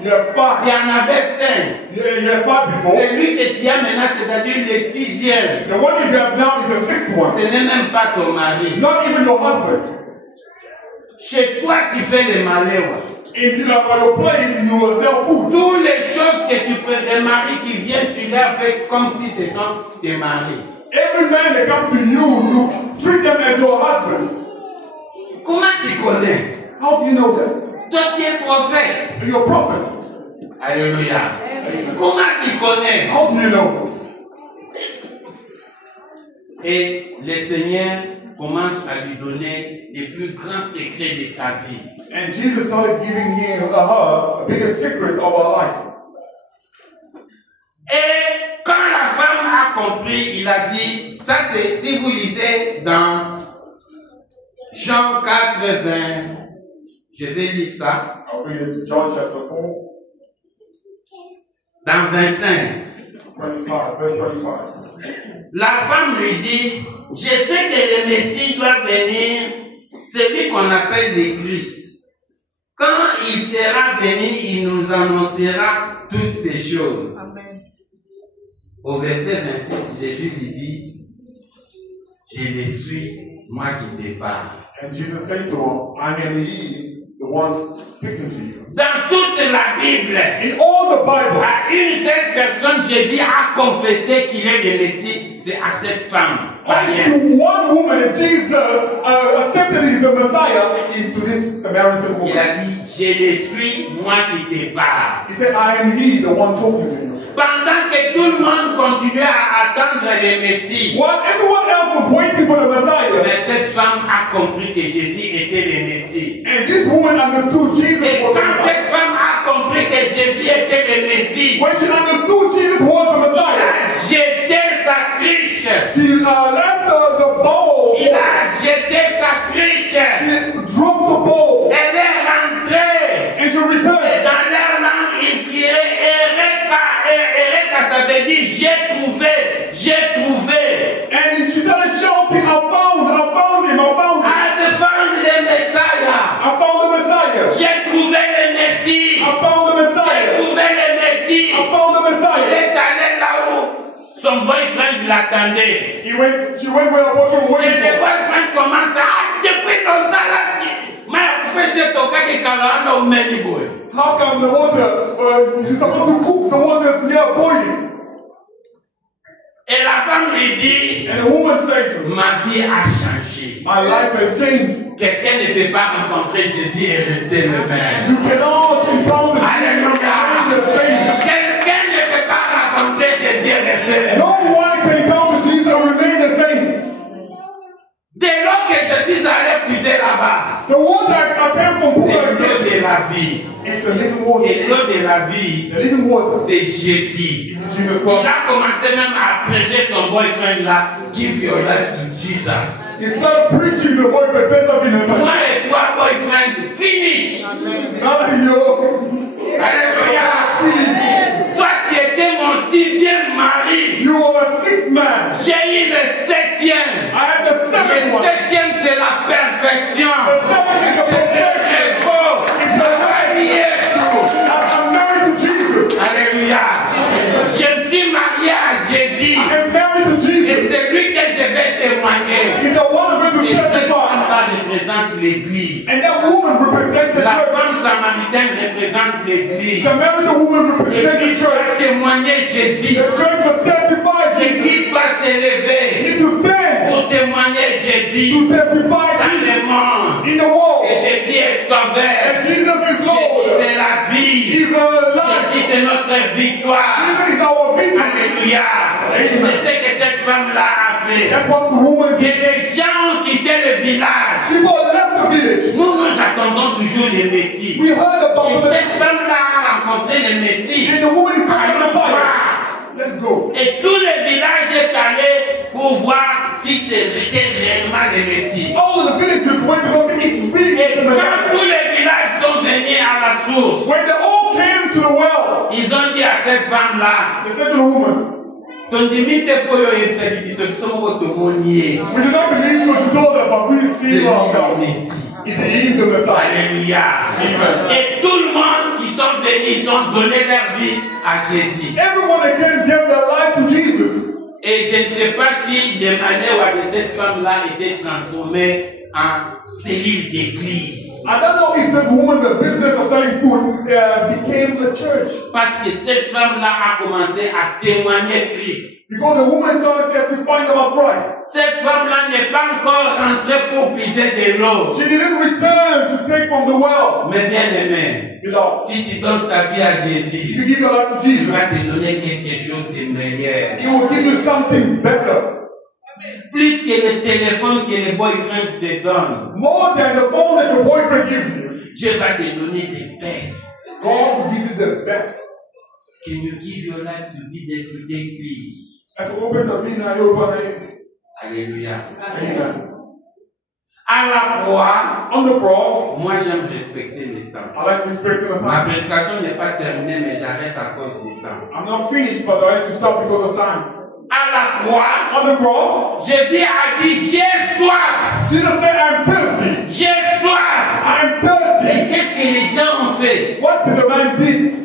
You have Tu 5. en avais 5. You had 5 before. Celui que tu as maintenant, c'est-à-dire le 6e. The one you have now is the 6th one. Ce n'est même pas ton mari. Not even your husband. Chez toi, tu fais le malheur. In your place, you will sell food. Toutes les choses que tu peux, des maris qui viennent, tu les fais comme si c'était tes maris. Every man that comes to you, you treat them as your husband. Comment tu connais? How do you know that? Toi, tu es prophète. You're a prophet. Alléluia. Comment tu connais? How do you know? Et le Seigneur commence à lui donner les plus grands secrets de sa vie. And Jesus started giving him her biggest secrets of her life. Et quand la femme a compris, il a dit, ça c'est, si vous lisez dans Jean 4, 20, je vais lire ça, I'll read it. John chapter 4, dans 25. 25, verse 25. La femme lui dit, je sais que le Messie doit venir, celui qu'on appelle le Christ. Quand il sera venu, il nous annoncera toutes ces choses. Amen. Au verset 26, Jésus lui dit, je le suis, moi qui te parle. And Jesus said to him, I am he, the one speaking to you. Dans toute la Bible, In all the Bible, à une seule personne, Jésus a confessé qu'il est le Messie, c'est à cette femme. only païenne. to one woman that Jesus accepted as the Messiah is to this Samaritan Il woman. a dit, je le suis, moi qui te parle. He said, I am he, the one talking to you. Pendant que tout le monde continuait à attendre le Messie, While everyone else was waiting for the Messiah, mais cette femme a compris que Jésus était le Messie. and this woman understood Jesus Et was the quand Messiah. cette femme a compris que Jésus était le Messie, When she understood Jesus was the il Messiah, a jeté sa triche. she left the bowl. Il a jeté sa triche. She dropped the bowl Elle est rentrée. and she Et returned. dans leur langue, ils criaient Ereka, Ereka, ça veut dire j'ai trouvé, j'ai trouvé. And she started shouting, I found him, I found him. I found the Messiah. I found the Messiah. J'ai trouvé le Messie. I found the J'ai Messiah. trouvé le Messie. I found the Il Messiah. est allé là où son boyfriend l'attendait. She went where her boyfriend Et waiting le for. boyfriend commence à depuis longtemps là. Mais fait ce toka qui calanda au Meliboy. How come the water, you're supposed to cook the water near boiling? Et la femme lui dit, And the woman said to him, ma vie a changé. my life has changed. Quelqu'un ne peut pas rencontrer Jésus et rester le même. You cannot encounter Jesus Alléluia. and remain the same. Quelqu'un ne peut pas rencontrer Jésus et rester le même. No one can encounter Jesus and remain the same. Dès lors que je suis allé puiser là-bas, The water I came from c'est l'eau food de la vie. it's the living water. Et l'eau de la vie, The living water. c'est Jésus. Jesus Il Christ. a commencé même à prêcher son boyfriend là, give your life to Jesus. He started preaching the boyfriend better than the Moi man. et toi, boyfriend, finish. Now you, Alléluia. Toi, tu étais mon 6e mari. you are a sixth man. J'ai eu le 7e. I had the Le seventh one. 7e, c'est la perfection. The seventh is the perfection. C'est beau. I'm married to Jesus. Alléluia. Je me suis marié à Jésus. I'm married to Et Jesus. c'est lui que je vais témoigner. He's the one going to Et cette testify. femme-là représente l'église. And that woman represents the La church. femme samaritaine représente l'église. Samaritan woman represents the L'église church. doit témoigner Jésus. The church must testify Jesus. L'église doit s'élever Need to stand pour témoigner Jésus to testify dans Jesus le monde. in the world. Et Jésus est sauveur. And Jesus is Jésus Lord. c'est la vie. He's a life. Jésus c'est notre victoire. Jesus is our victory. Alléluia. Et c'est ce que cette femme-là a fait. That's what the woman Et did. les gens ont quitté le village. People left the village. Nous attendons toujours le Messie. We heard Et about the cette femme-là a rencontré le Messie. and the woman is coming Allons to fire. voir. Let's go. Et tout le village est allé pour voir si c'était réellement le Messie. All of the villagers went to go see if really Et the quand Messiah. tous les villages sont venus à la source, When they all came to the well, ils ont dit à cette femme-là, they said to the woman, We do not believe because you told us, but we see ourselves. Il est de Messiah. Alléluia. Et tout le monde qui sont venus, ils ont donné leur vie à Jésus. Everyone that came gave their life to Jesus. Et je ne sais pas si les manières de cette femme-là étaient transformées en cellule d'église. I don't know if this woman, the business of selling food, became a church. Parce que cette femme-là a commencé à témoigner Christ. Because the woman started testifying about Christ. Cette femme-là n'est pas encore rentrée pour puiser de l'eau. She didn't return to take from the well. Mais bien aimé, si tu donnes ta vie à Jésus, if you give your life to il Jesus, va te donner quelque chose de meilleur. He will give you something better. Plus que le téléphone que le boyfriend te donne. More than the phone that your boyfriend gives you. Dieu va te donner the best. God will give you the best. Can you give your life to be there today, please? Alléluia. Amen. À la croix, On the cross, moi j'aime respecter le temps. I like respecting the Ma time. prédication n'est pas terminée, mais j'arrête à cause du temps. I'm not finished, but I have to stop because of time. À la croix, On the cross, Jésus a dit, j'ai soif. Jesus said, I'm thirsty. J'ai soif. I'm Et thirsty. qu'est-ce que les gens ont fait? What did the man do?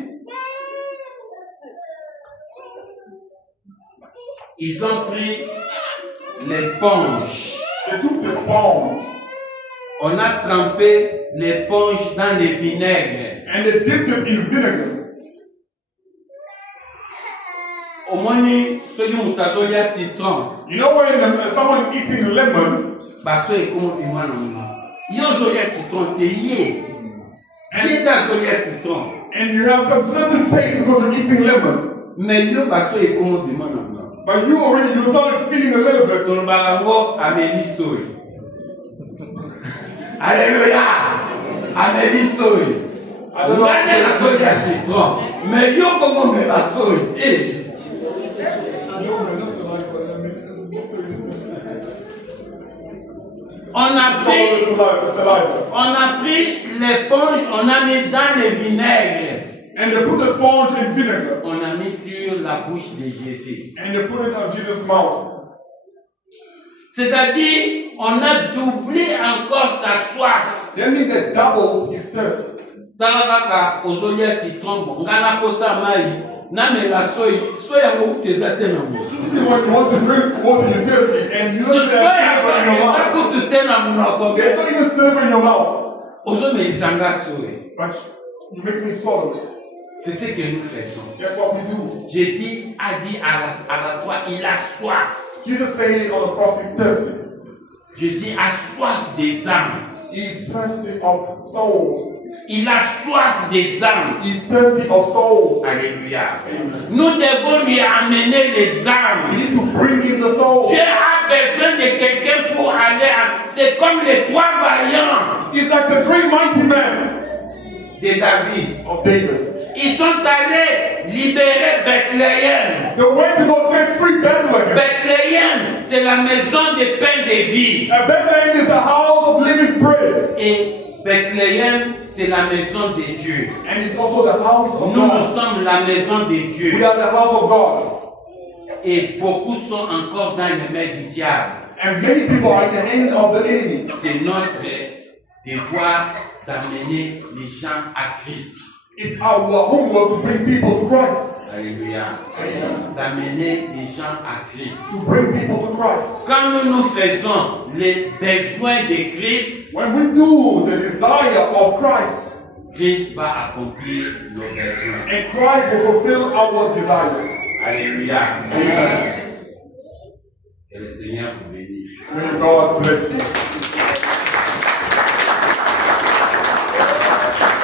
Ils ont pris l'éponge. They took the sponge On a trempé l'éponge dans le vinaigre. and they dipped it in vinegar. Au moins, ceux qui ont un citron, You know when someone is eating lemon, parce que comment tu vois non? Ils ont un citron, t'es yé. Qui est un citron? and you have some certain taste because you're eating lemon, Mais yo parce que comment tu vois non? but you started feeling a little bit. Ton barango Amélie Soy. Alléluia. Amélie Soy. On a un citron. Mais yo comment me la soy? On a pris l'éponge, on a mis dans le vinaigre. And they put the sponge in vinegar On a mis sur la bouche de Jésus. and they put it on Jesus' mouth. C'est-à-dire, on a doublé encore sa soif. That means they double his thirst. Talakaka, ozolia citron, ngana posa mai, na me la soy yango uteza tena mo. You see, when you want to drink water, you're thirsty, and you don't Soy have yango in your mouth. utakutu tena munoko. They don't even serve in your mouth. Ozo me isanga soy. But you make me swallow it. C'est ce que nous faisons. That's what we do. Jésus a dit à la croix, il a soif. Jesus said it on the cross, he's thirsty. Jésus a soif des âmes. He's thirsty of souls. Il a soif des âmes. He's thirsty of souls. Alléluia. Nous devons lui amener les We âmes. need to bring in the souls. Dieu a besoin de quelqu'un pour aller à... C'est comme les trois vaillants It's like the three mighty men de David. of David. Ils sont allés libérer Bethléem. They went to go set free Bethlehem. Bethléem, c'est la maison de pain de vie. And Bethlehem is the house of living bread. Et Bethléem, c'est la maison de Dieu. And it's also the house of Nous, God. nous sommes la maison de We Dieu. are the house of God. Et beaucoup sont encore dans les mains du diable. And many people are in the hand of the enemy. C'est notre devoir d'amener les gens à Christ. It's our homework to bring people to Christ. Alléluia. Amen. D'amener les gens à Christ. To bring people to Christ. Quand nous faisons les besoins de Christ, When we do the desire of Christ, Christ va accomplir nos besoins. and Christ will fulfill our desire. Alléluia. Amen. Et le Seigneur vous bénisse. May God bless you.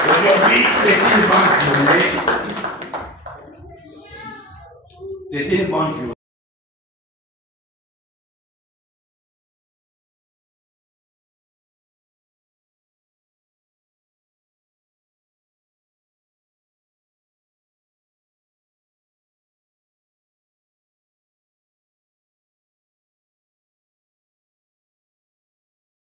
Aujourd'hui, c'est une bonne journée.